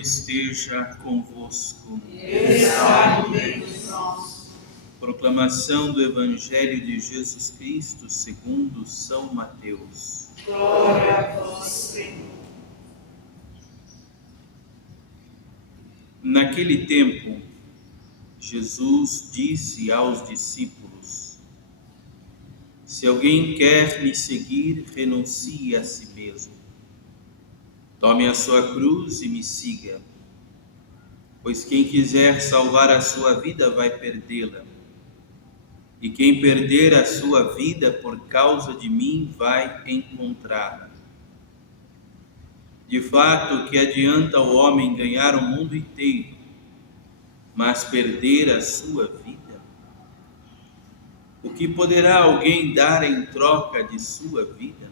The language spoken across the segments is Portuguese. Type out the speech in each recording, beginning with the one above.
esteja convosco. Ele está no meio de nós. Proclamação do Evangelho de Jesus Cristo segundo São Mateus. Glória a vós, Senhor. Naquele tempo, Jesus disse aos discípulos: Se alguém quer me seguir, renuncie a si mesmo. Tome a sua cruz e me siga. Pois quem quiser salvar a sua vida vai perdê-la. E quem perder a sua vida por causa de mim vai encontrá-la. De fato, que adianta o homem ganhar o mundo inteiro, mas perder a sua vida? O que poderá alguém dar em troca de sua vida?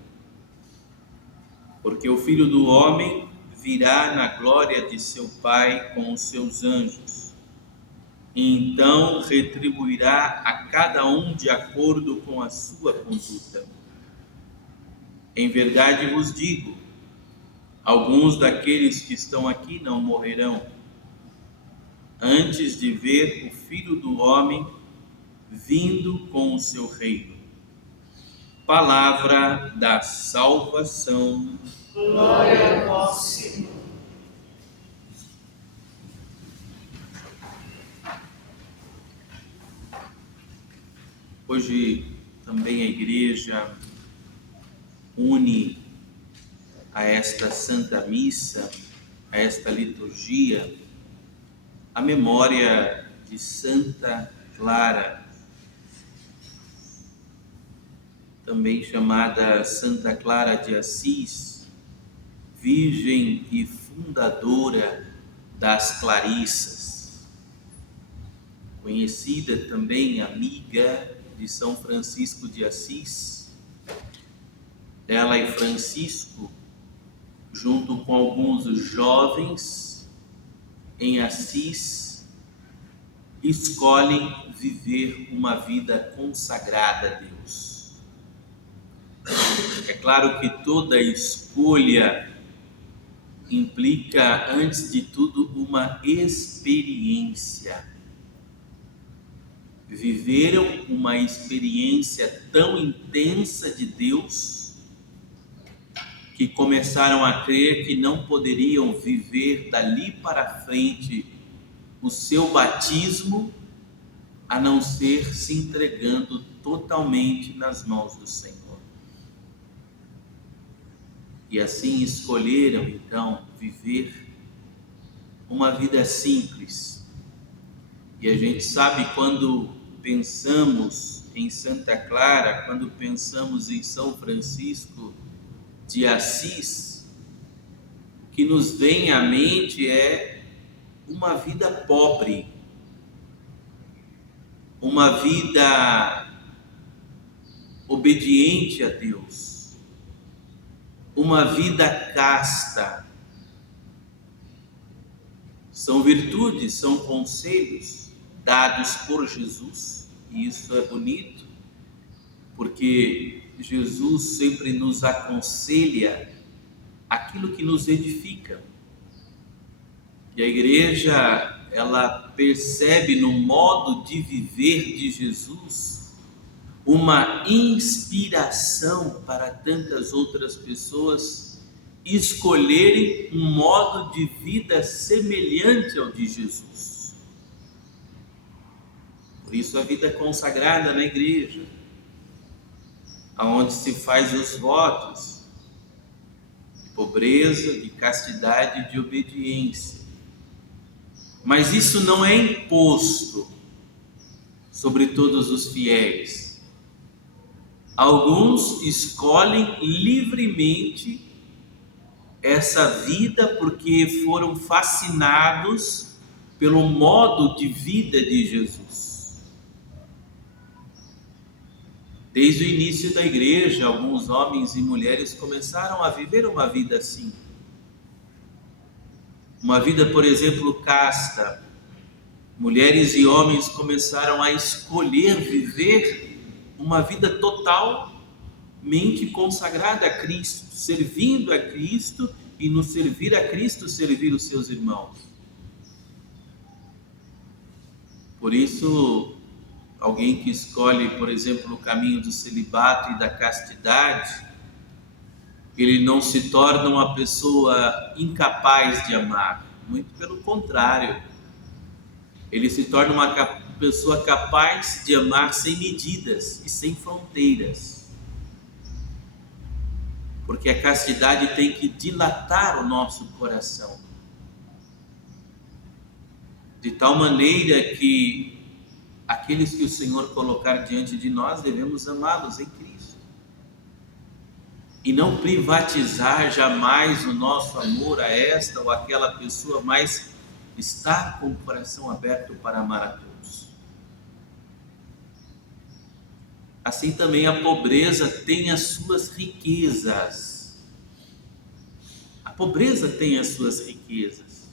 Porque o Filho do Homem virá na glória de seu Pai com os seus anjos, e então retribuirá a cada um de acordo com a sua conduta. Em verdade vos digo, alguns daqueles que estão aqui não morrerão, antes de ver o Filho do Homem vindo com o seu reino. Palavra da salvação. Glória a vós, Senhor. Hoje também a Igreja une a esta Santa Missa, a esta liturgia, a memória de Santa Clara, também chamada Santa Clara de Assis, Virgem e fundadora das Clarissas, conhecida também amiga de São Francisco de Assis. Ela e Francisco, junto com alguns jovens em Assis, escolhem viver uma vida consagrada a Deus. É claro que toda escolha implica, antes de tudo, uma experiência. Viveram uma experiência tão intensa de Deus que começaram a crer que não poderiam viver dali para frente o seu batismo a não ser se entregando totalmente nas mãos do Senhor. E assim escolheram então viver uma vida simples. E a gente sabe, quando pensamos em Santa Clara, quando pensamos em São Francisco de Assis, o que nos vem à mente é uma vida pobre, uma vida obediente a Deus, uma vida casta. São virtudes, são conselhos dados por Jesus, e isso é bonito, porque Jesus sempre nos aconselha aquilo que nos edifica. E a Igreja, ela percebe no modo de viver de Jesus uma inspiração para tantas outras pessoas escolherem um modo de vida semelhante ao de Jesus. Por isso a vida consagrada na Igreja, aonde se faz os votos de pobreza, de castidade e de obediência. Mas isso não é imposto sobre todos os fiéis. Alguns escolhem livremente essa vida porque foram fascinados pelo modo de vida de Jesus. Desde o início da Igreja, alguns homens e mulheres começaram a viver uma vida assim. Uma vida, por exemplo, casta. Mulheres e homens começaram a escolher viver uma vida totalmente consagrada a Cristo, servindo a Cristo e no servir a Cristo, servir os seus irmãos. Por isso, alguém que escolhe, por exemplo, o caminho do celibato e da castidade, ele não se torna uma pessoa incapaz de amar. Muito pelo contrário, ele se torna uma pessoa capaz de amar sem medidas e sem fronteiras. Porque a castidade tem que dilatar o nosso coração, de tal maneira que aqueles que o Senhor colocar diante de nós, devemos amá-los em Cristo. E não privatizar jamais o nosso amor a esta ou aquela pessoa, mas estar com o coração aberto para amar a todos. Assim também a pobreza tem as suas riquezas. A pobreza tem as suas riquezas.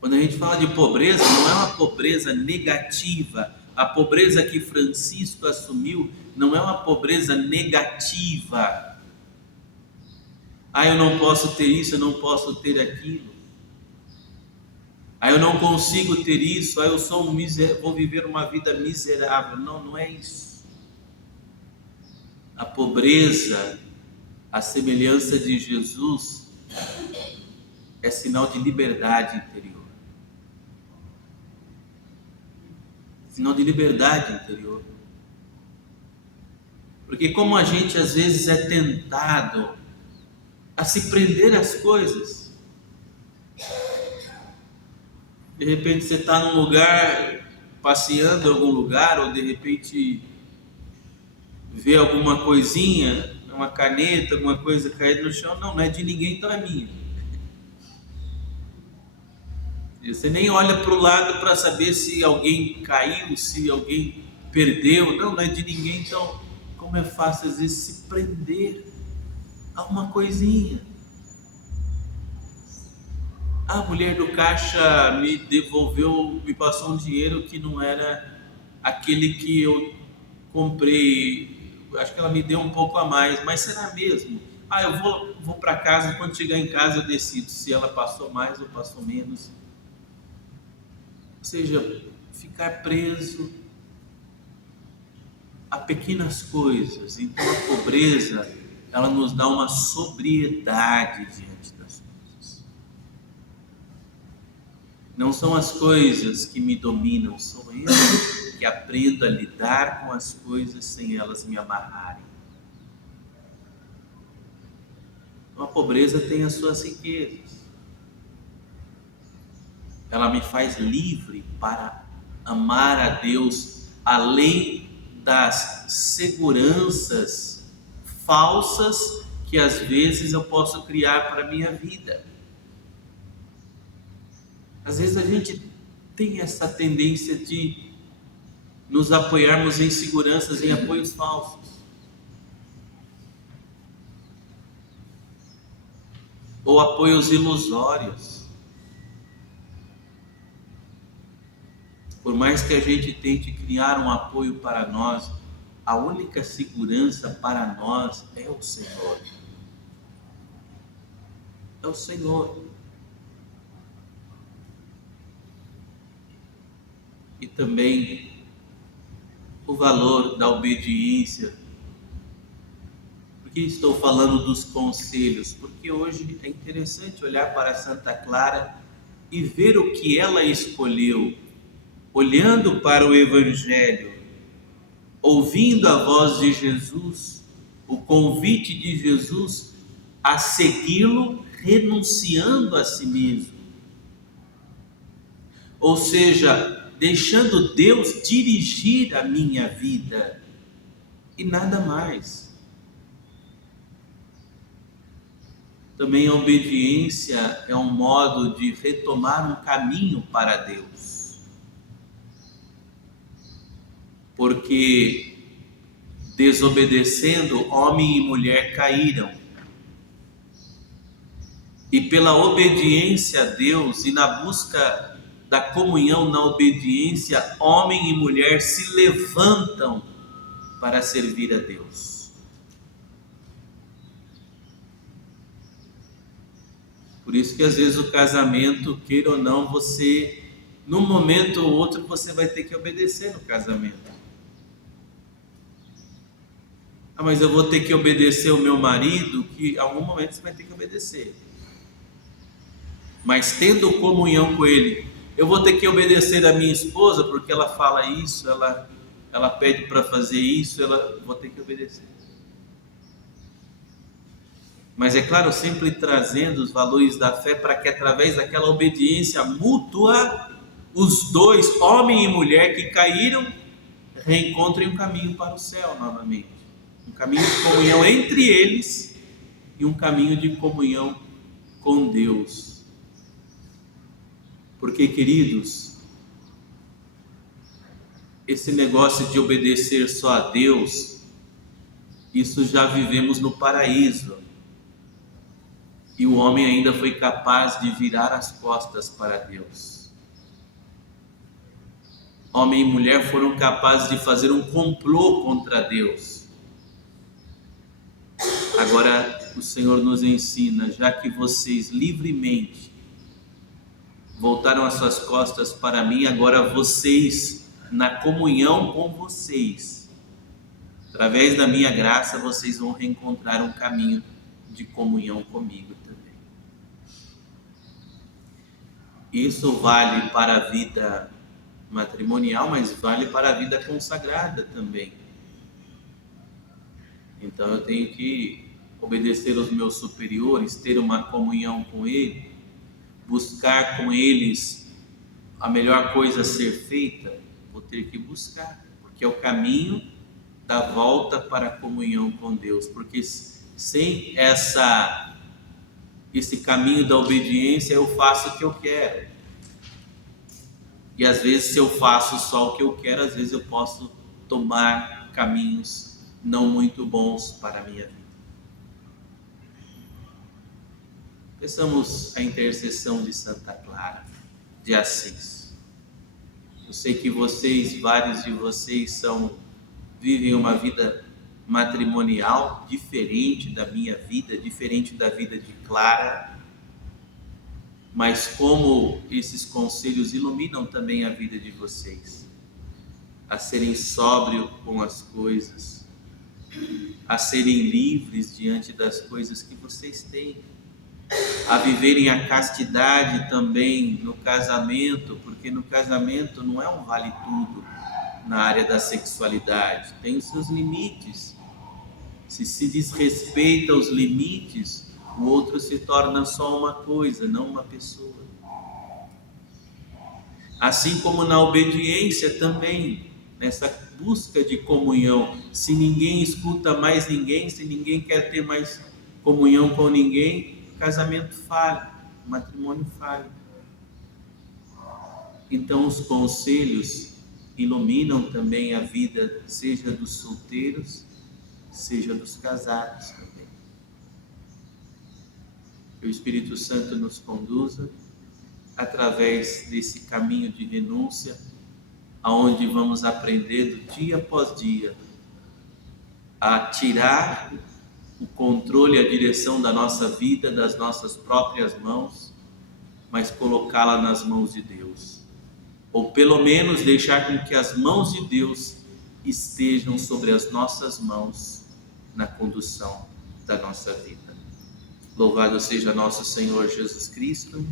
Quando a gente fala de pobreza, não é uma pobreza negativa. A pobreza que Francisco assumiu não é uma pobreza negativa. Eu não posso ter isso, eu não posso ter aquilo. Eu não consigo ter isso, eu sou vou viver uma vida miserável. Não, não é isso. A pobreza, a semelhança de Jesus, é sinal de liberdade interior. Sinal de liberdade interior. Porque como a gente às vezes é tentado a se prender às coisas. De repente você está num lugar, passeando em algum lugar, ou de repente vê alguma coisinha, uma caneta, alguma coisa cair no chão. Não é de ninguém, então é minha. E você nem olha para o lado para saber se alguém caiu, se alguém perdeu. Não é de ninguém, então como é fácil às vezes se prender a uma coisinha. A mulher do caixa me devolveu, me passou um dinheiro que não era aquele que eu comprei. Acho que ela me deu um pouco a mais, mas será mesmo? Eu vou para casa, quando chegar em casa eu decido se ela passou mais ou passou menos. Ou seja, ficar preso a pequenas coisas. Então a pobreza, ela nos dá uma sobriedade diante das coisas. Não são as coisas que me dominam, sou eu que aprendo a lidar com as coisas sem elas me amarrarem. Então a pobreza tem as suas riquezas. Ela me faz livre para amar a Deus além das seguranças falsas que às vezes eu posso criar para a minha vida. Às vezes a gente tem essa tendência de nos apoiarmos em seguranças, em apoios falsos. Ou apoios ilusórios. Por mais que a gente tente criar um apoio para nós, a única segurança para nós é o Senhor. É o Senhor. E também o valor da obediência. Por que estou falando dos conselhos? Porque hoje é interessante olhar para Santa Clara e ver o que ela escolheu, olhando para o Evangelho, ouvindo a voz de Jesus, o convite de Jesus a segui-lo, renunciando a si mesmo. Ou seja, deixando Deus dirigir a minha vida e nada mais. Também a obediência é um modo de retomar um caminho para Deus. Porque desobedecendo, homem e mulher caíram. E pela obediência a Deus e na busca da comunhão na obediência, homem e mulher se levantam para servir a Deus. Por isso que às vezes o casamento, queira ou não, você, num momento ou outro, você vai ter que obedecer no casamento. Ah, mas eu vou ter que obedecer o meu marido, que em algum momento você vai ter que obedecer. Mas tendo comunhão com ele, eu vou ter que obedecer a minha esposa, porque ela fala isso, ela pede para fazer isso, vou ter que obedecer. Mas é claro, sempre trazendo os valores da fé para que através daquela obediência mútua, os dois, homem e mulher que caíram, reencontrem um caminho para o céu novamente. Um caminho de comunhão entre eles e um caminho de comunhão com Deus. Porque, queridos, esse negócio de obedecer só a Deus, isso já vivemos no paraíso. E o homem ainda foi capaz de virar as costas para Deus. Homem e mulher foram capazes de fazer um complô contra Deus. Agora o Senhor nos ensina, já que vocês livremente voltaram as suas costas para mim, agora vocês, na comunhão com vocês, através da minha graça, vocês vão reencontrar um caminho de comunhão comigo também. Isso vale para a vida matrimonial, mas vale para a vida consagrada também. Então eu tenho que obedecer aos meus superiores, ter uma comunhão com eles, buscar com eles a melhor coisa a ser feita. Vou ter que buscar, porque é o caminho da volta para a comunhão com Deus, porque sem esse caminho da obediência eu faço o que eu quero, e às vezes se eu faço só o que eu quero, às vezes eu posso tomar caminhos não muito bons para a minha vida. Peçamos a intercessão de Santa Clara de Assis. Eu sei que vocês, vários de vocês vivem uma vida matrimonial diferente da minha vida, diferente da vida de Clara, mas como esses conselhos iluminam também a vida de vocês, a serem sóbrios com as coisas, a serem livres diante das coisas que vocês têm, a viverem a castidade também no casamento, porque no casamento não é um vale tudo na área da sexualidade, tem os seus limites. Se desrespeita os limites, o outro se torna só uma coisa, não uma pessoa. Assim como na obediência também, nessa busca de comunhão, se ninguém escuta mais ninguém, se ninguém quer ter mais comunhão com ninguém, o casamento falha, o matrimônio falha. Então os conselhos iluminam também a vida, seja dos solteiros, seja dos casados também. Que o Espírito Santo nos conduza através desse caminho de renúncia, aonde vamos aprendendo dia após dia a tirar o controle e a direção da nossa vida das nossas próprias mãos, mas colocá-la nas mãos de Deus, ou pelo menos deixar com que as mãos de Deus estejam sobre as nossas mãos na condução da nossa vida. Louvado seja nosso Senhor Jesus Cristo.